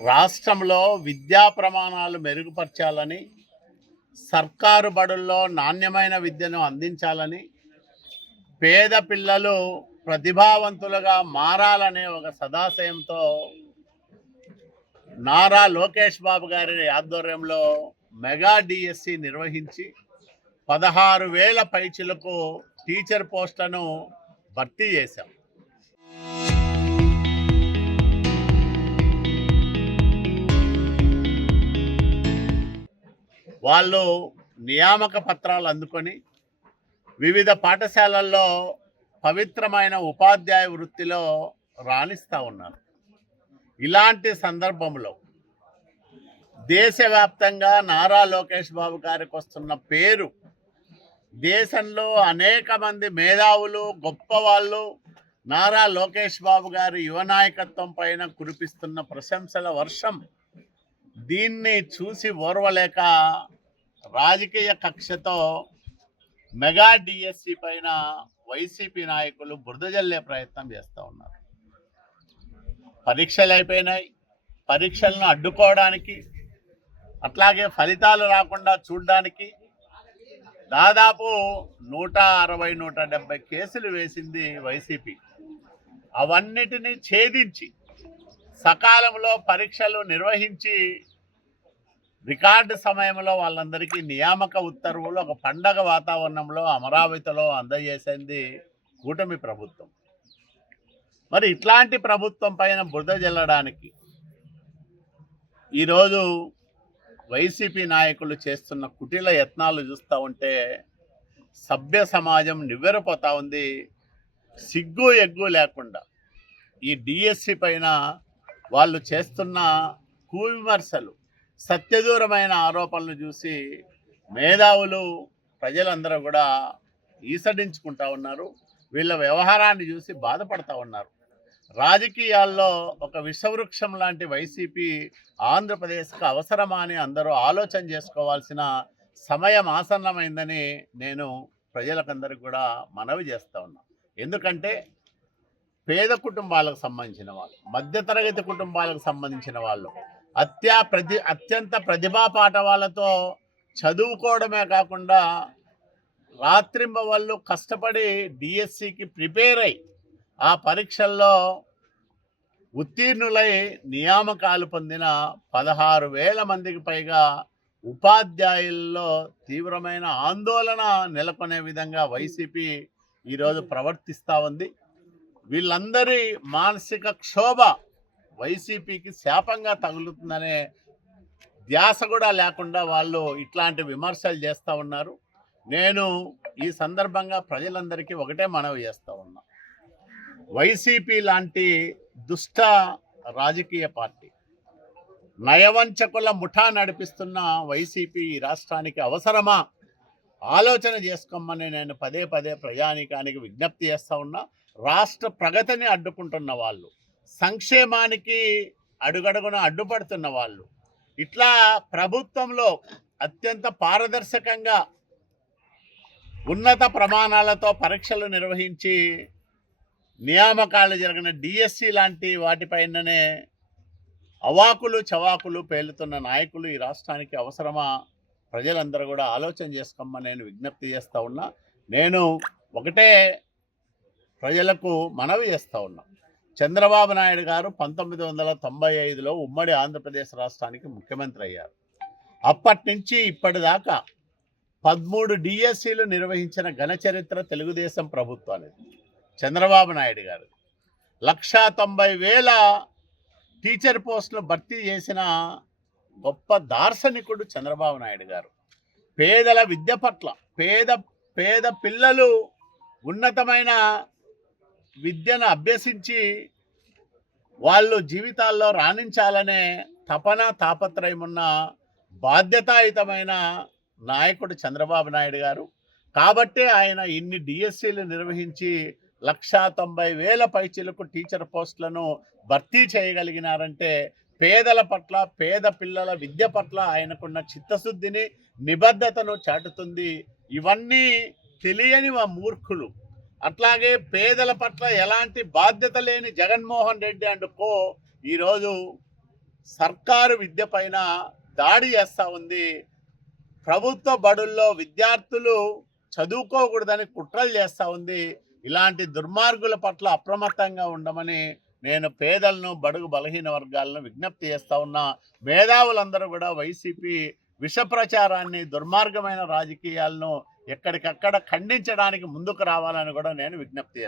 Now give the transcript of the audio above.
రాష్ట్రంలో విద్యా ప్రమాణాలు మెరుగుపరచాలని, సర్కారు బడుల్లో నాణ్యమైన విద్యను అందించాలని, పేద పిల్లలు ప్రతిభావంతులుగా మారాలనే ఒక సదాశయంతో నారా లోకేష్ బాబు గారి ఆధ్వర్యంలో మెగా డిఎస్సి నిర్వహించి 16,000 పైచిలకు టీచర్ పోస్టులను భర్తీ చేశాం. వాళ్ళు నియామక పత్రాలు అందుకొని వివిధ పాఠశాలల్లో పవిత్రమైన ఉపాధ్యాయ వృత్తిలో రాణిస్తూ ఉన్నారు. ఇలాంటి సందర్భంలో దేశవ్యాప్తంగా నారా లోకేష్ బాబు గారికి వస్తున్న పేరు, దేశంలో అనేక మంది మేధావులు, గొప్పవాళ్ళు నారా లోకేష్ బాబు గారి యువ నాయకత్వం పైన కురిపిస్తున్న ప్రశంసల వర్షం, దీన్ని చూసి ఓర్వలేక రాజకీయ కక్షతో మెగా డిఎస్సి పైన వైసీపీ నాయకులు బురద జల్లే ప్రయత్నం చేస్తూ ఉన్నారు. పరీక్షలు అయిపోయినాయి, పరీక్షలను అడ్డుకోవడానికి, అట్లాగే ఫలితాలు రాకుండా చూడడానికి దాదాపు 160-170 కేసులు వేసింది వైసీపీ. అవన్నిటినీ ఛేదించి సకాలంలో పరీక్షలు నిర్వహించి రికార్డు సమయంలో వాళ్ళందరికీ నియామక ఉత్తర్వులు ఒక పండగ వాతావరణంలో అమరావతిలో అందజేసింది కూటమి ప్రభుత్వం. మరి ఇట్లాంటి ప్రభుత్వం పైన బురద జల్లడానికి ఈరోజు వైసీపీ నాయకులు చేస్తున్న కుటిల యత్నాలు చూస్తూ ఉంటే సభ్య సమాజం నివ్వెరపోతూ ఉంది. సిగ్గు ఎగ్గు లేకుండా ఈ డిఎస్సి పైన వాళ్ళు చేస్తున్న కువిమర్శలు, సత్యదూరమైన ఆరోపణలు చూసి మేధావులు, ప్రజలందరూ కూడా ఈసడించుకుంటా ఉన్నారు. వీళ్ళ వ్యవహారాన్ని చూసి బాధపడతా ఉన్నారు. రాజకీయాల్లో ఒక విషవృక్షం లాంటి వైసీపీ ఆంధ్రప్రదేశ్కు అవసరమా అని అందరూ ఆలోచన చేసుకోవాల్సిన సమయం ఆసన్నమైందని నేను ప్రజలకందరికీ కూడా మనవి చేస్తూ ఉన్నా. ఎందుకంటే పేద కుటుంబాలకు సంబంధించిన వాళ్ళు, మధ్యతరగతి కుటుంబాలకు సంబంధించిన వాళ్ళు అత్యంత ప్రతిభా పాఠవాళ్ళతో చదువుకోవడమే కాకుండా రాత్రింబవళ్ళు కష్టపడి డిఎస్సికి ప్రిపేర్ అయ్యి ఆ పరీక్షల్లో ఉత్తీర్ణులై నియామకాలు పొందిన 16,000 మందికి పైగా ఉపాధ్యాయుల్లో తీవ్రమైన ఆందోళన నెలకొనే విధంగా వైసీపీ ఈరోజు ప్రవర్తిస్తూ ఉంది. వీళ్ళందరి మానసిక క్షోభ వైసీపీకి శాపంగా తగులుతుందనే ధ్యాస కూడా లేకుండా వాళ్ళు ఇట్లాంటి విమర్శలు చేస్తూ ఉన్నారు. నేను ఈ సందర్భంగా ప్రజలందరికీ ఒకటే మనవి చేస్తూ ఉన్నా, వైసీపీ లాంటి దుష్ట రాజకీయ పార్టీ, నయవంచకుల ముఠా నడిపిస్తున్న వైసీపీ ఈ రాష్ట్రానికి అవసరమా ఆలోచన చేసుకోమని నేను పదే పదే ప్రజానీకానికి విజ్ఞప్తి చేస్తూ ఉన్నా. రాష్ట్ర ప్రగతిని అడ్డుకుంటున్న వాళ్ళు, సంక్షేమానికి అడుగడుగున అడ్డుపడుతున్న వాళ్ళు, ఇట్లా ప్రభుత్వంలో అత్యంత పారదర్శకంగా ఉన్నత ప్రమాణాలతో పరీక్షలు నిర్వహించి నియామకాలు జరిగిన డిఎస్సి లాంటి వాటిపైననే అవాకులు చవాకులు పేలుతున్న నాయకులు ఈ రాష్ట్రానికి అవసరమా? ప్రజలందరూ కూడా ఆలోచన చేసుకోమని నేను విజ్ఞప్తి చేస్తూ ఉన్నా. నేను ఒకటే ప్రజలకు మనవి చేస్తూ ఉన్నా, చంద్రబాబు నాయుడు గారు 1995లో ఉమ్మడి ఆంధ్రప్రదేశ్ రాష్ట్రానికి ముఖ్యమంత్రి అయ్యారు. అప్పటి నుంచి ఇప్పటిదాకా 13 డిఎస్సీలు నిర్వహించిన ఘన చరిత్ర తెలుగుదేశం ప్రభుత్వానికి, చంద్రబాబు నాయుడు గారు 190,000 టీచర్ పోస్టులు భర్తీ చేసిన గొప్ప దార్శనికుడు చంద్రబాబు నాయుడు గారు. పేదల విద్య పట్ల, పేద పిల్లలు ఉన్నతమైన విద్యను అభ్యసించి వాళ్ళు జీవితాల్లో రాణించాలనే తపన, తాపత్రయం ఉన్న బాధ్యతాయుతమైన నాయకుడు చంద్రబాబు నాయుడు గారు. కాబట్టే ఆయన ఇన్ని డిఎస్సీలు నిర్వహించి 190,000 పైచిలకు టీచర్ పోస్టులను భర్తీ చేయగలిగినారంటే పేదల పట్ల, పేద పిల్లల విద్య పట్ల ఆయనకున్న చిత్తశుద్ధిని, నిబద్ధతను చాటుతుంది. ఇవన్నీ తెలియని మూర్ఖులు, అట్లాగే పేదల పట్ల ఎలాంటి బాధ్యత లేని జగన్మోహన్ రెడ్డి అండ్ కో ఈరోజు సర్కారు విద్య పైన దాడి చేస్తూ ఉంది. ప్రభుత్వ బడుల్లో విద్యార్థులు చదువుకోకూడదని కుట్రలు చేస్తూ ఉంది. ఇలాంటి దుర్మార్గుల పట్ల అప్రమత్తంగా ఉండమని నేను పేదలను, బడుగు బలహీన వర్గాలను విజ్ఞప్తి చేస్తూ ఉన్నా. మేధావులందరూ కూడా వైసీపీ విష ప్రచారాన్ని, దుర్మార్గమైన రాజకీయాలను ఎక్కడికక్కడ ఖండించడానికి ముందుకు రావాలని కూడా నేను విజ్ఞప్తి చేస్తాను.